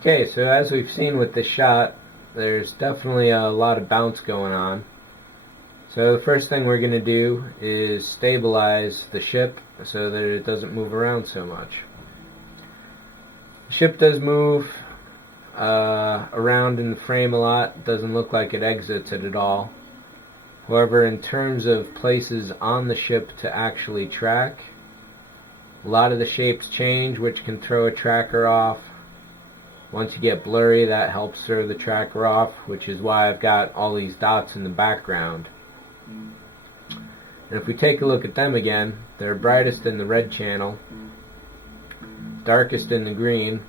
Okay, so as we've seen with this shot, there's definitely a lot of bounce going on. So the first thing we're going to do is stabilize the ship so that it doesn't move around so much. The ship does move around in the frame a lot. It doesn't look like it exits it at all. However, in terms of places on the ship to actually track, a lot of the shapes change, which can throw a tracker off. Once you get blurry, that helps throw the tracker off, which is why I've got all these dots in the background. And if we take a look at them again, they're brightest in the red channel, darkest in the green,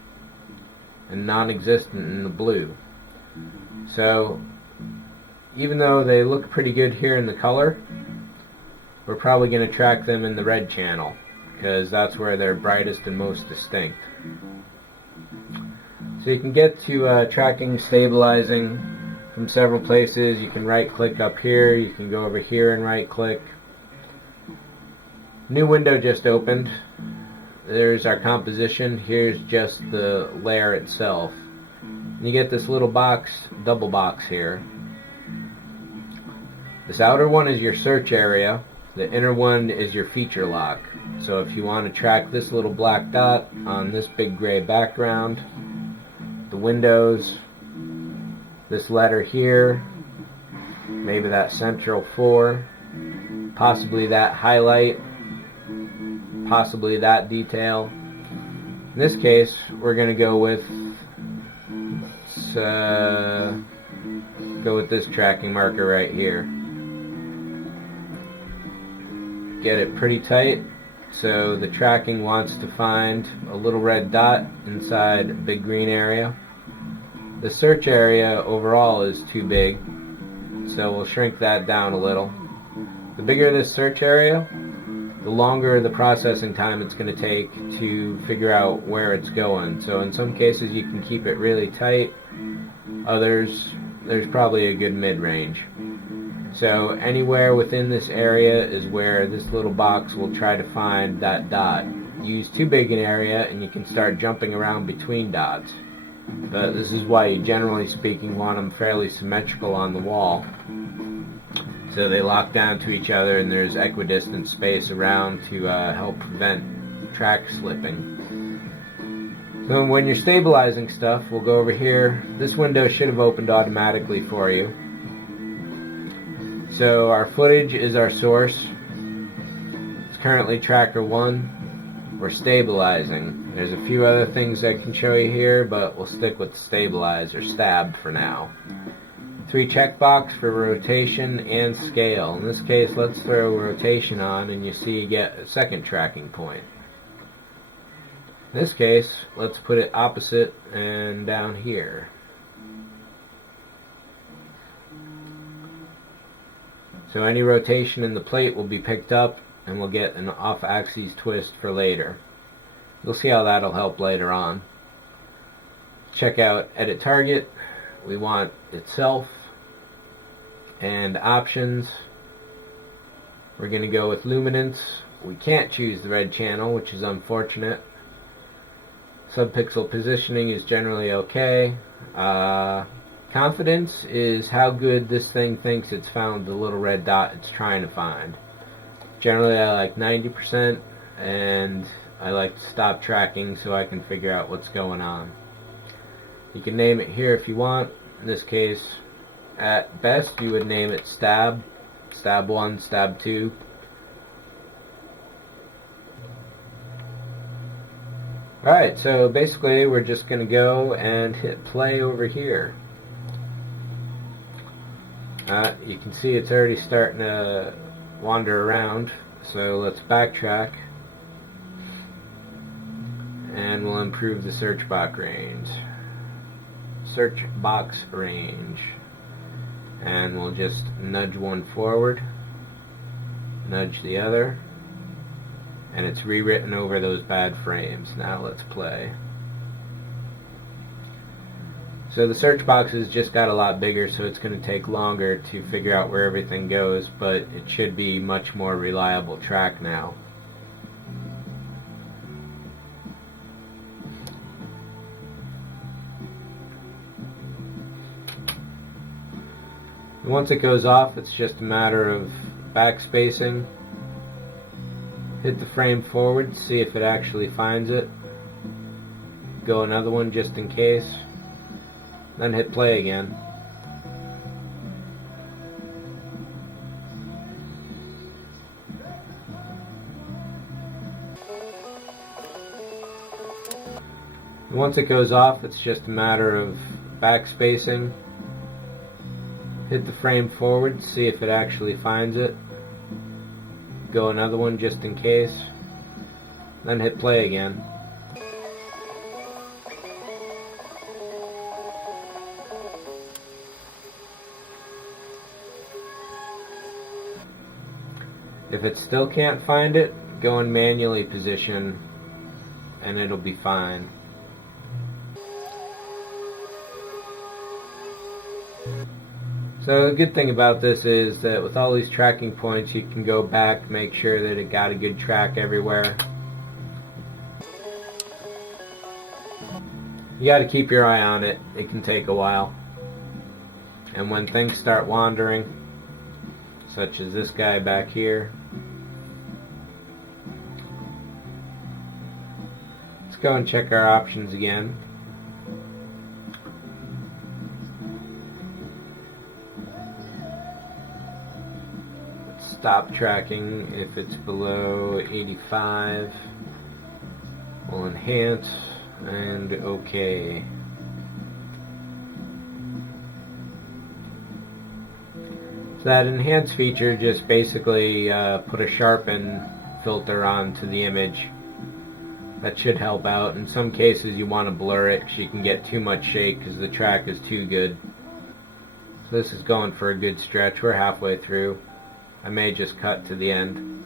and non-existent in the blue. So even though they look pretty good here in the color, we're probably going to track them in the red channel because that's where they're brightest and most distinct. So you can get to tracking, stabilizing from several places. You can right click up here, you can go over here and right click. New window just opened. There's our composition. Here's just the layer itself. And you get this little box, double box here. This outer one is your search area. The inner one is your feature lock. So if you want to track this little black dot on this big gray background, the windows, this letter here, maybe that central 4, possibly that highlight, possibly that detail. In this case, we're going to go with this tracking marker right here. Get it pretty tight so the tracking wants to find a little red dot inside a big green area. The search area overall is too big, so we'll shrink that down a little. The bigger this search area, the longer the processing time it's going to take to figure out where it's going. So in some cases you can keep it really tight, others there's probably a good mid-range. So anywhere within this area is where this little box will try to find that dot. Use too big an area and you can start jumping around between dots. But this is why you, generally speaking, want them fairly symmetrical on the wall, so they lock down to each other and there's equidistant space around to help prevent track slipping. So when you're stabilizing stuff, we'll go over here. This window should have opened automatically for you. So our footage is our source. It's currently tracker 1. We're stabilizing. There's a few other things I can show you here, but we'll stick with stabilize or stab for now. 3 checkbox for rotation and scale. In this case, let's throw rotation on and you see you get a second tracking point. In this case, let's put it opposite and down here. So any rotation in the plate will be picked up and we'll get an off-axis twist for later. You'll see how that'll help later on. Check out edit target. We want itself and options. We're going to go with luminance. We can't choose the red channel, which is unfortunate. Subpixel positioning is generally okay. Confidence is how good this thing thinks it's found the little red dot it's trying to find. Generally I like 90%, and I like to stop tracking so I can figure out what's going on. You can name it here if you want. In this case, at best you would name it stab, stab 1, stab 2. Alright, so basically we're just going to go and hit play over here. You can see it's already starting to wander around, so let's backtrack and we'll improve the search box range. And we'll just nudge one forward, nudge the other, and it's rewritten over those bad frames. Now let's play. So the search box has just got a lot bigger, so it's going to take longer to figure out where everything goes, but it should be much more reliable track now. Once it goes off, it's just a matter of backspacing. Hit the frame forward, see if it actually finds it. Go another one just in case. Then hit play again. Once it goes off, it's just a matter of backspacing. Hit the frame forward, see if it actually finds it. Go another one just in case. Then hit play again. If it still can't find it, go in manually position and it'll be fine. So the good thing about this is that with all these tracking points, you can go back, make sure that it got a good track everywhere. You got to keep your eye on it. It can take a while. And when things start wandering, such as this guy back here, let's go and check our options again. Stop tracking if it's below 85. We'll enhance and OK. So that enhance feature just basically put a sharpen filter onto the image. That should help out. In some cases you want to blur it because you can get too much shake because the track is too good. So this is going for a good stretch. We're halfway through. I may just cut to the end.